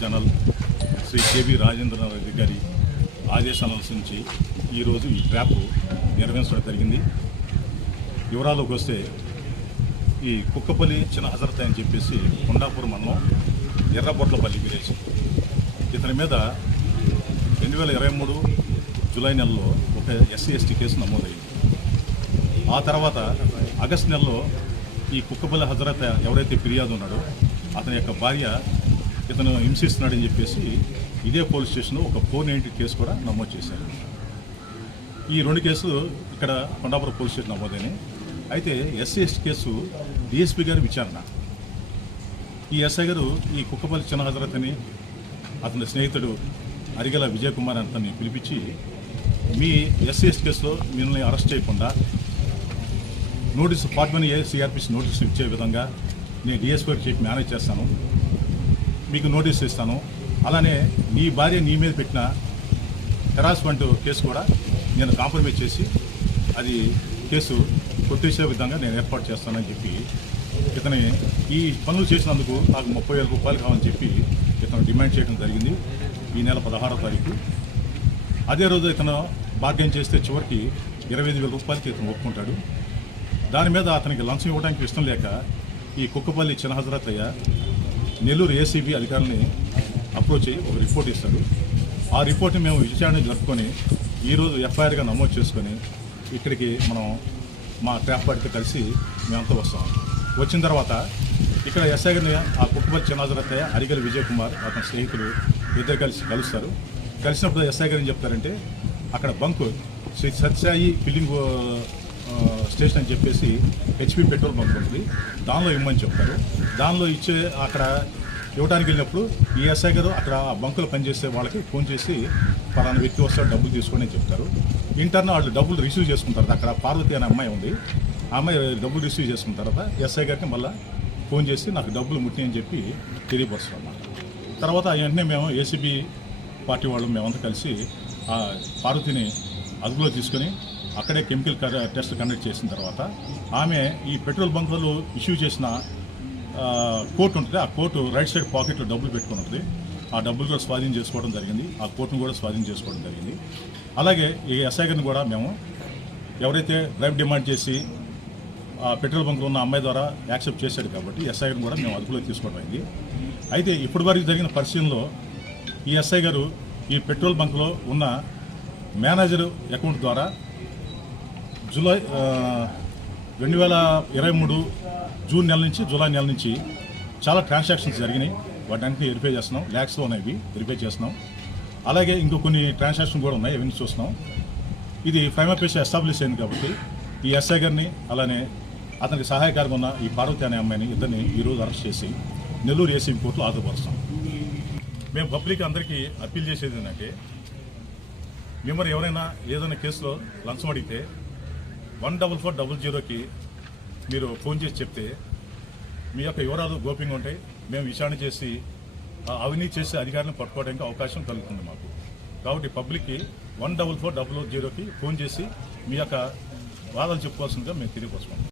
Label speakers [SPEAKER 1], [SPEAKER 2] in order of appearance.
[SPEAKER 1] Channel Shri KB Rajendranath Reddy గారి ఆదేశాల అనుసరించి ఈరోజు ఈ ట్రాప్ నిర్వహించడం జరిగింది. వివరాలకు వస్తే ఈ కుక్కపల్లి చిన్న హజరత్ అని చెప్పేసి కొండాపూర్ మండలం ఎర్రబొట్లపల్లి విలేజ్. ఇతని మీద రెండు వేల ఇరవై మూడు జూలై నెలలో ఒక ఎస్సీ ఎస్టీ కేసు నమోదైంది. ఆ తర్వాత ఆగస్టు నెలలో ఈ కుక్కపల్లి హజరత్ ఎవరైతే ఫిర్యాదు ఉన్నాడో అతని యొక్క భార్య ఇతను హింసిస్తున్నాడని చెప్పేసి ఇదే పోలీస్ స్టేషన్లో ఒక ఫోర్ నైంటీ కేసు కూడా నమోదు చేశారు. ఈ రెండు కేసులు ఇక్కడ కొండాపురం పోలీస్ స్టేషన్ నమోదైనవి అయితే ఎస్సీఎస్ కేసు డిఎస్పీ గారి విచారణ. ఈ ఎస్ఐ గారు ఈ కుక్కపల్లి చిన్న హజరత్ అని అతని స్నేహితుడు అరిగల విజయ్ కుమార్ అతన్ని పిలిపించి మీ ఎస్సీ కేసులో మిమ్మల్ని అరెస్ట్ చేయకుండా notice forty one A CrPC నోటీసులు ఇచ్చే విధంగా నేను డిఎస్పీ గారికి మేనేజ్ చేస్తాను. మీకు నోటీస్ ఇస్తాను. అలానే నీ భార్య నీ మీద పెట్టిన హెరాస్మెంట్ కేసు కూడా నేను కాంప్రమైజ్ చేసి అది కేసు కొట్టేసే విధంగా నేను ఏర్పాటు చేస్తానని చెప్పి ఇతని ఈ పనులు చేసినందుకు నాకు ముప్పై వేల రూపాయలు కావాలని చెప్పి ఇతను డిమాండ్ చేయడం జరిగింది ఈ నెల పదహారో తారీఖు. అదే రోజు ఇతను బార్గెన్ చేస్తే చివరికి ఇరవై ఐదు వేల రూపాయలకి ఇతను ఒప్పుకుంటాడు. దాని మీద అతనికి లంచం ఇవ్వడానికి ఇష్టం లేక ఈ కుక్కపల్లి చిన్న నెల్లూరు ఏసీబీ అధికారులని అప్రోచ్ అయ్యి ఒక రిపోర్ట్ ఇస్తాడు ఆ రిపోర్ట్ని మేము విచారణ జరుపుకొని ఈరోజు ఎఫ్ఐఆర్గా నమోదు చేసుకొని ఇక్కడికి మనం మా ట్రాప్ పార్టీతో కలిసి మేమంతా వస్తాం. వచ్చిన తర్వాత ఇక్కడ ఎస్ఐ గారిని ఆ కుక్కపల్లి చిన్న అరిగల్ విజయ్ కుమార్ అతని స్నేహితులు ఇద్దరు కలిసి కలుస్తారు. కలిసినప్పుడు ఎస్ఐ గారు ఏం చెప్తారంటే అక్కడ bunk Sri Satsai filling station అని చెప్పేసి హెచ్పి పెట్రోల్ బంక్ ఉంటుంది దానిలో ఇమ్మని చెప్తారు దానిలో ఇచ్చే అక్కడ ఇవ్వడానికి వెళ్ళినప్పుడు ఈ ఎస్ఐ గారు అక్కడ ఆ పనిచేసే వాళ్ళకి ఫోన్ చేసి పలానా వ్యక్తి వస్తాడు డబ్బులు తీసుకోండి అని చెప్తారు. ఇంటర్న వాళ్ళు డబ్బులు రిసీవ్ చేసుకుంటారు అక్కడ పార్వతి అనే అమ్మాయి ఉంది. ఆ అమ్మాయి డబ్బులు రిసీవ్ చేసుకున్న తర్వాత ఎస్ఐ గారికి మళ్ళీ ఫోన్ చేసి నాకు డబ్బులు ముట్టినని చెప్పి తెలియపరుస్తాం అన్నమాట. తర్వాత వెంటనే మేము ఏసీబీ పార్టీ వాళ్ళు మేమంతా కలిసి ఆ పార్వతిని అదుపులో తీసుకొని అక్కడే కెమికల్ క- టెస్ట్ కండక్ట్ చేసిన తర్వాత ఆమె ఈ పెట్రోల్ బంకులు ఇష్యూ చేసిన కోర్టు ఉంటుంది ఆ కోర్టు రైట్ సైడ్ పాకెట్లో డబ్బులు పెట్టుకుని ఉంటుంది. ఆ డబ్బులు కూడా స్వాధీనం చేసుకోవడం జరిగింది ఆ కోర్టును కూడా స్వాధీనం చేసుకోవడం జరిగింది. అలాగే ఈ ఎస్ఐ గారిని కూడా మేము ఎవరైతే డ్రైవ్ డిమాండ్ చేసి ఆ పెట్రోల్ బంక్లో ఉన్న అమ్మాయి ద్వారా యాక్సెప్ట్ చేశాడు కాబట్టి ఎస్ఐ గారిని కూడా మేము అదుపులో తీసుకోవడం అయింది. అయితే ఇప్పటి వరకు జరిగిన పరిశీలనలో ఈ ఎస్ఐ గారు ఈ పెట్రోల్ బంక్లో ఉన్న మేనేజర్ అకౌంట్ ద్వారా జూలై రెండు వేల ఇరవై మూడు జూన్ నెల నుంచి జూలై నెల నుంచి చాలా ట్రాన్సాక్షన్స్ జరిగినాయి. వాటన్నింటినీ వెరిఫై చేస్తున్నాం. ల్యాక్స్లో ఉన్నాయి వెరిఫై చేస్తున్నాం. అలాగే ఇంకో కొన్ని ట్రాన్సాక్షన్ కూడా ఉన్నాయి. ఇవన్నీ చూస్తున్నాం. ఇది ఫైమాపేస్ ఎస్టాబ్లిష్ అయింది కాబట్టి ఈ ఎస్ఐ గారిని అలానే అతనికి సహాయకారం ఉన్న ఈ పార్వతి అనే అమ్మాయిని ఇద్దరిని ఈరోజు అరెస్ట్ చేసి నెల్లూరు ఏసీబీ కోర్టులో ఆధారపరుస్తాం మేము పబ్లిక్ అందరికీ అప్పీల్ చేసేది ఏంటంటే మిమ్మల్ని ఎవరైనా ఏదైనా కేసులో లంచం అడిగితే వన్ డబుల్ ఫోర్ డబుల్ జీరోకి మీరు ఫోన్ చేసి చెప్తే మీ యొక్క వివరాలు గోప్యంగా ఉంటాయి మేము విచారణ చేసి అవినీతి చేసే అధికారులను పట్టుకోవడానికి అవకాశం కలుగుతుంది మాకు. కాబట్టి పబ్లిక్కి వన్ డబుల్ ఫోర్ డబుల్ జీరోకి ఫోన్ చేసి మీ యొక్క వాదాలు చెప్పుకోవాల్సిందిగా మేము తెలియపరుచుకుంటాం